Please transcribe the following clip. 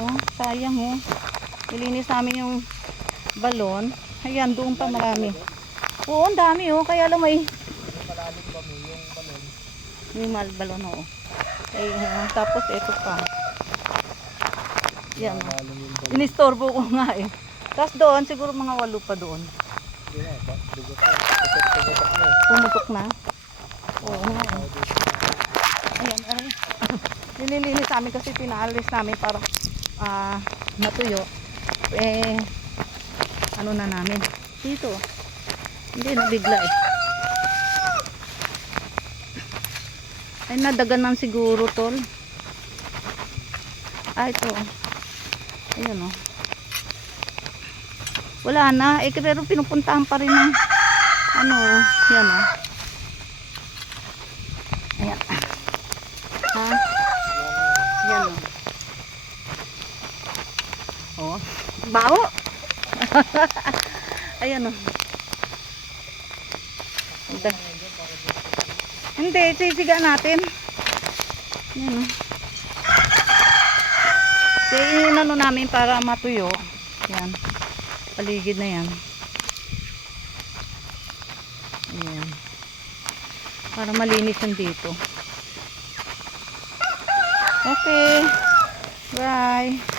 Oh, sayang oh. Nilinis namin yung balon. Ayan, doon pa marami. Oo, ang dami oh. Kaya lang may Malalim ba mo yung balon? yung balon oh. Ay, tapos ito pa. Yan oh. Malalim yung balon. Inistorbo ko nga eh. Tapos doon, siguro mga 8 pa doon. Hindi na, bugot na. Pumutok na eh. Pumutok na. Oo nga eh. Ayan, ay. Nililinis namin kasi pinaalis namin para matuyo. Eh, ano na namin. Dito. Hindi, nabigla eh. Ay, nadaganan siguro tol. Ito. Ayan oh. Wala na. Eh, pero pinupuntahan pa rin ng ano, yan oh. Ayan. Ha? Yan oh. Oh. Bao. Ayan oh. Hindi, sisiga natin. Yan oh. Kaya inano namin para matuyo. Yan. Paligid na yan. Ayan. Para malinis yung dito. Okay. Bye.